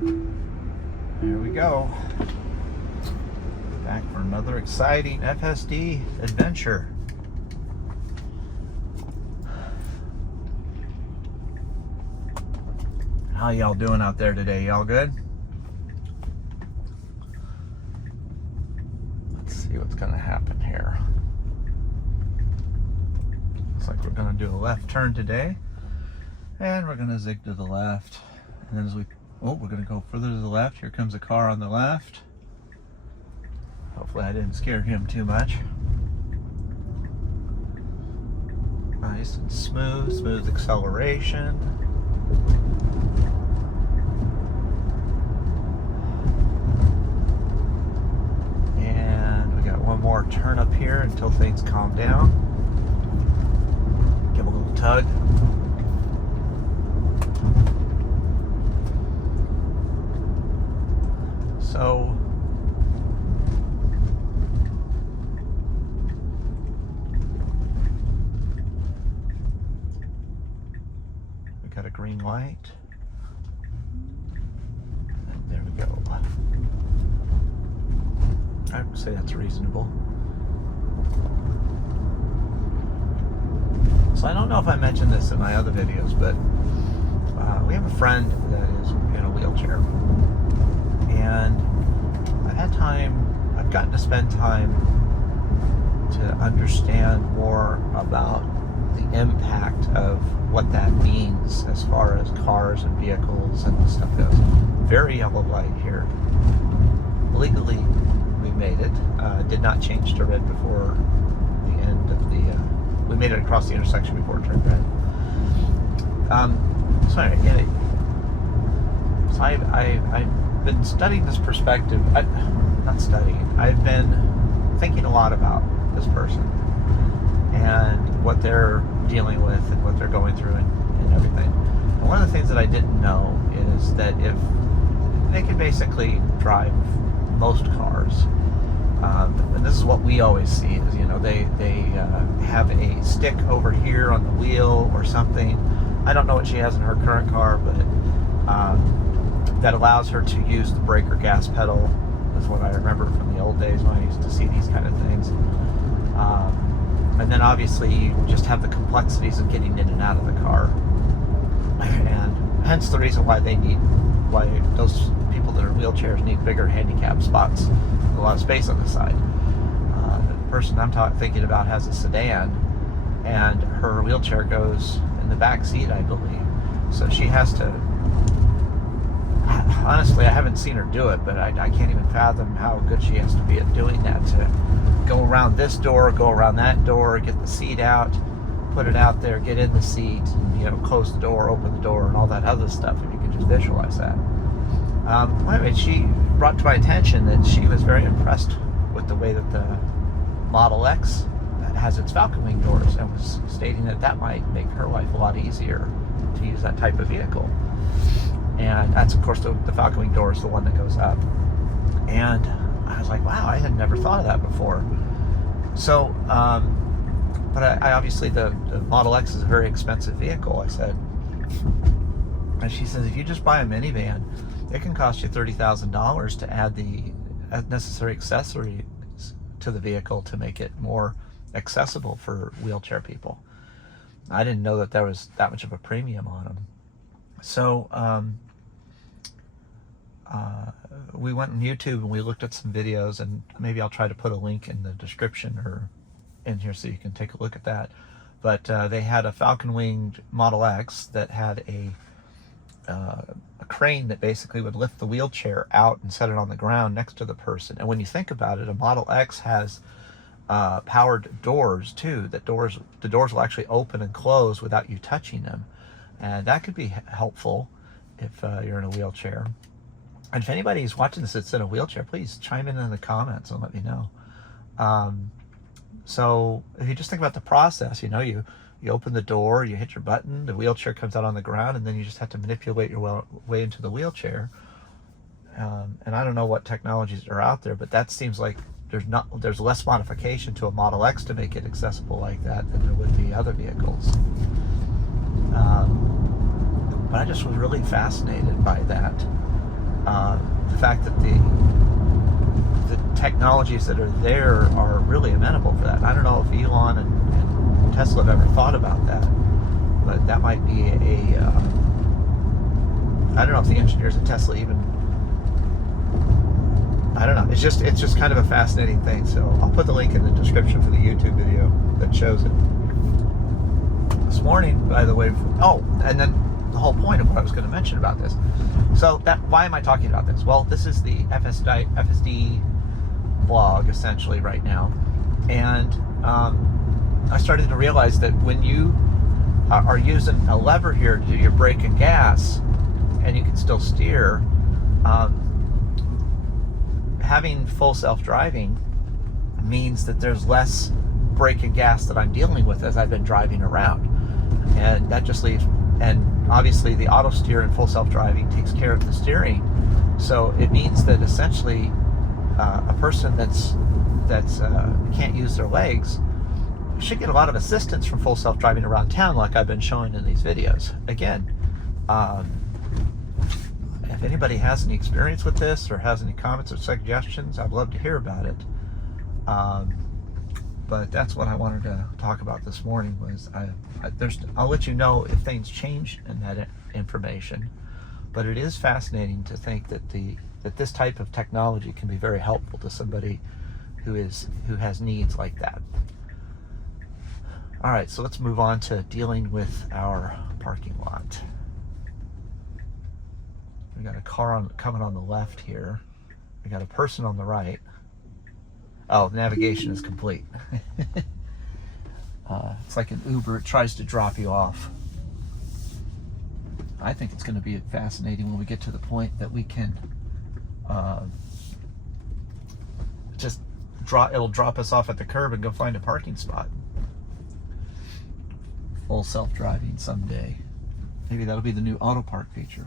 Here we go. Back for another exciting FSD adventure. How y'all doing out there today? Y'all good? Let's see what's gonna happen here. Looks like we're gonna do a left turn today. And we're gonna zig to the left. And then as we're gonna go further to the left. Here comes a car on the left. Hopefully I didn't scare him too much. Nice and smooth acceleration. And we got one more turn up here until things calm down. Give a little tug. So we got a green light. And there we go. I would say that's reasonable. So I don't know if I mentioned this in my other videos, but we have a friend that is in a wheelchair. And I've gotten to spend time to understand more about the impact of what that means as far as cars and vehicles and stuff goes. Very yellow light here. Legally, we made it. Did not change to red before the end of the, we made it across the intersection before it turned red. So anyway, so I've been studying this perspective. I've been thinking a lot about this person and what they're dealing with and what they're going through and everything. And one of the things that I didn't know is that if they can basically drive most cars, and this is what we always see is, you know, they have a stick over here on the wheel or something. I don't know what she has in her current car, but that allows her to use the brake or gas pedal, is what I remember from the old days when I used to see these kind of things. And then obviously you just have the complexities of getting in and out of the car. And hence the reason why those people that are in wheelchairs need bigger handicap spots, a lot of space on the side. The person I'm thinking about has a sedan, and her wheelchair goes in the back seat, I believe. So she has to, honestly, I haven't seen her do it, but I can't even fathom how good she has to be at doing that, to go around this door, go around that door, get the seat out, put it out there, get in the seat, and, you know, close the door, open the door, and all that other stuff, if you can just visualize that. Anyway, she brought to my attention that she was very impressed with the way that the Model X has its Falcon wing doors, and was stating that that might make her life a lot easier to use that type of vehicle. And that's, of course, the Falcon wing door is the one that goes up. And I was like, wow, I had never thought of that before. So, but I obviously, the Model X is a very expensive vehicle, I said. And she says, if you just buy a minivan, it can cost you $30,000 to add the necessary accessories to the vehicle to make it more accessible for wheelchair people. I didn't know that there was that much of a premium on them. So we went on YouTube and we looked at some videos, and maybe I'll try to put a link in the description or in here so you can take a look at that. But they had a Falcon winged Model X that had a crane that basically would lift the wheelchair out and set it on the ground next to the person. And when you think about it, a Model X has powered doors too. The doors will actually open and close without you touching them, and that could be helpful if you're in a wheelchair. And if anybody's watching this that's in a wheelchair, please chime in the comments and let me know. So if you just think about the process, you know, you open the door, you hit your button, the wheelchair comes out on the ground, and then you just have to manipulate your way into the wheelchair. And I don't know what technologies are out there, but that seems like there's less modification to a Model X to make it accessible like that than there would be other vehicles. But I just was really fascinated by that. the fact that the technologies that are there are really amenable for that. I don't know if Elon and Tesla have ever thought about that, but that might be I don't know if the engineers at Tesla even, I don't know. It's just kind of a fascinating thing. So I'll put the link in the description for the YouTube video that shows it. This morning, by the way, and then the whole point of what I was going to mention about this. So why am I talking about this? Well, this is the FSD vlog essentially right now, and I started to realize that when you are using a lever here to do your brake and gas, and you can still steer, having full self-driving means that there's less brake and gas that I'm dealing with as I've been driving around, and that just leaves. And obviously, the auto steer and full self-driving takes care of the steering, so it means that essentially a person that's can't use their legs should get a lot of assistance from full self-driving around town, like I've been showing in these videos. Again, if anybody has any experience with this or has any comments or suggestions, I'd love to hear about it. But that's what I wanted to talk about this morning. Was I'll let you know if things change in that information. But it is fascinating to think that this type of technology can be very helpful to somebody who has needs like that. All right, so let's move on to dealing with our parking lot. We got a car coming on the left here. We got a person on the right. Oh, the navigation is complete. It's like an Uber. It tries to drop you off. I think it's going to be fascinating when we get to the point that we can it'll drop us off at the curb and go find a parking spot. Full self-driving someday. Maybe that'll be the new auto park feature.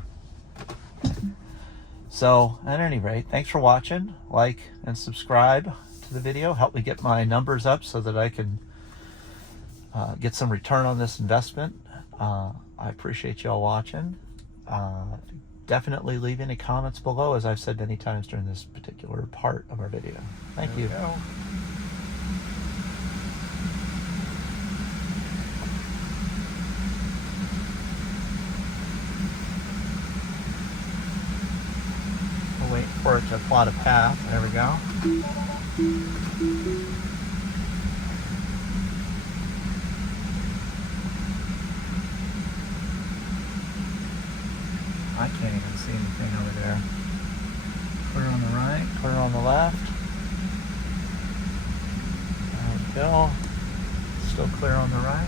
So at any rate, thanks for watching. Like and subscribe to the video. Help me get my numbers up so that I can get some return on this investment. I appreciate y'all watching. Definitely leave any comments below, as I've said many times during this particular part of our video. Thank you. There we go. We'll wait for it to plot a path. There we go. I can't even see anything over there. Clear on the right, clear on the left. There we go. Still clear on the right.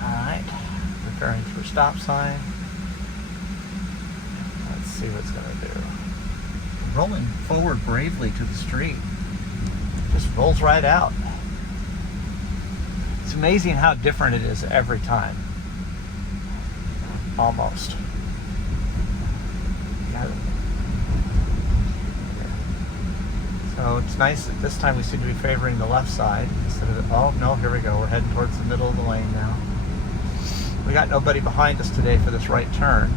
Alright. Preparing for stop sign. Let's see what's going to do. Rolling forward bravely to the street. Just rolls right out. It's amazing how different it is every time. Almost. So it's nice that this time we seem to be favoring the left side instead of oh no, here we go. We're heading towards the middle of the lane now. We got nobody behind us today for this right turn.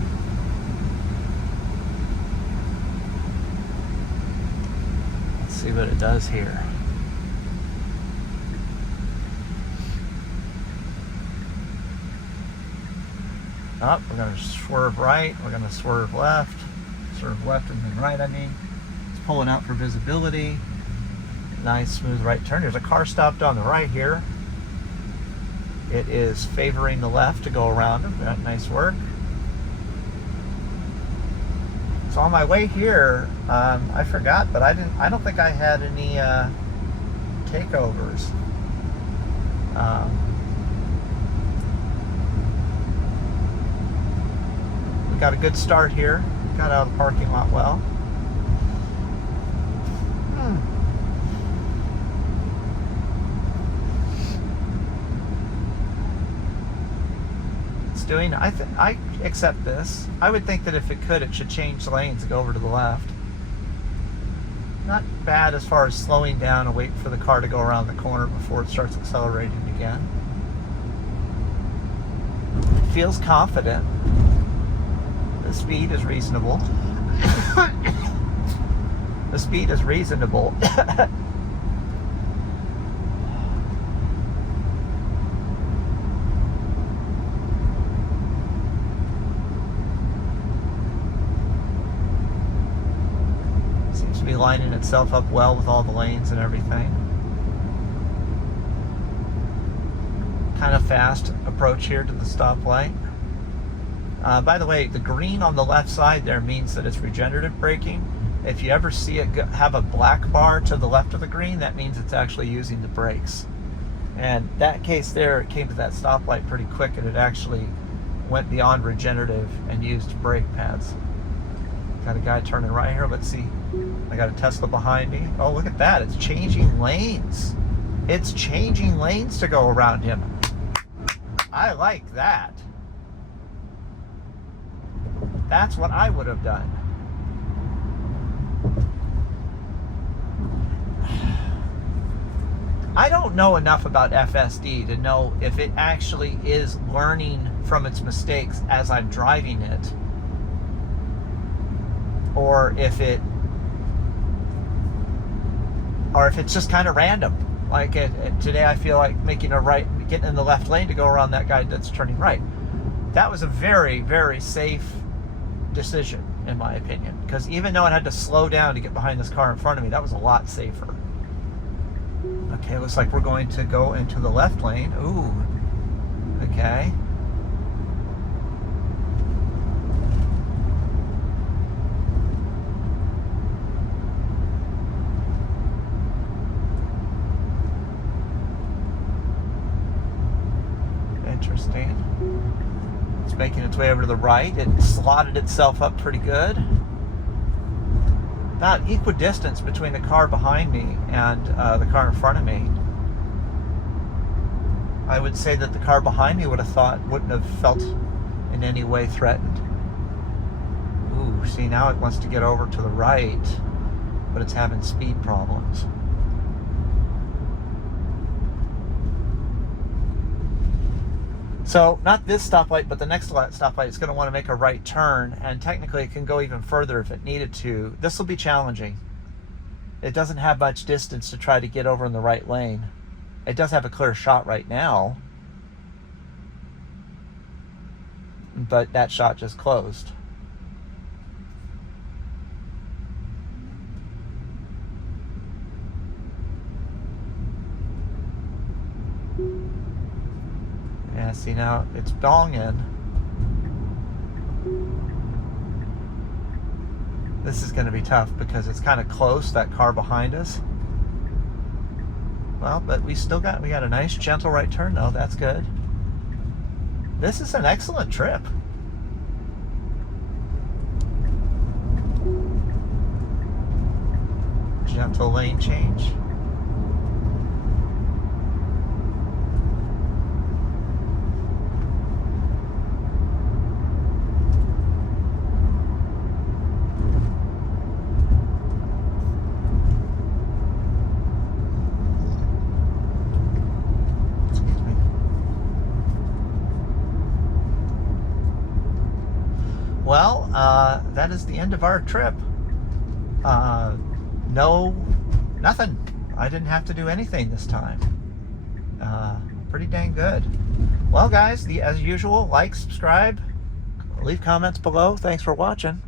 Let's see what it does here. Oh, we're going to swerve right, we're going to swerve left and then right, I mean. It's pulling out for visibility. Nice smooth right turn. There's a car stopped on the right here. It is favoring the left to go around him. Nice work. So on my way here, I forgot, but I don't think I had any takeovers. Got a good start here. Got out of the parking lot well. It's doing. I accept this. I would think that if it could, it should change lanes and go over to the left. Not bad as far as slowing down and waiting for the car to go around the corner before it starts accelerating again. It feels confident. The speed is reasonable. The speed is reasonable. Seems to be lining itself up well with all the lanes and everything. Kind of fast approach here to the stoplight. By the way, the green on the left side there means that it's regenerative braking. If you ever see it have a black bar to the left of the green, that means it's actually using the brakes. And that case there, it came to that stoplight pretty quick, and it actually went beyond regenerative and used brake pads. Got a guy turning right here. Let's see. I got a Tesla behind me. Oh, look at that. It's changing lanes. It's changing lanes to go around him. I like that. That's what I would have done. I don't know enough about FSD to know if it actually is learning from its mistakes as I'm driving it, or if it's just kind of random. Like today I feel like making a right, getting in the left lane to go around that guy that's turning right. That was a very, very safe decision, in my opinion, because even though it had to slow down to get behind this car in front of me, that was a lot safer. Okay, looks like we're going to go into the left lane. Ooh, okay. Interesting. It's making its way over to the right. It slotted itself up pretty good. About equidistance between the car behind me and the car in front of me. I would say that the car behind me wouldn't have felt in any way threatened. Ooh, see, now it wants to get over to the right, but it's having speed problems. So, not this stoplight, but the next stoplight is going to want to make a right turn, and technically it can go even further if it needed to. This will be challenging. It doesn't have much distance to try to get over in the right lane. It does have a clear shot right now, but that shot just closed. Yeah, see, now it's donging. This is going to be tough because it's kind of close, that car behind us. Well, but we got a nice gentle right turn though. That's good. This is an excellent trip. Gentle lane change. Well, that is the end of our trip. Nothing. I didn't have to do anything this time. Pretty dang good. Well, guys, as usual, like, subscribe, leave comments below. Thanks for watching.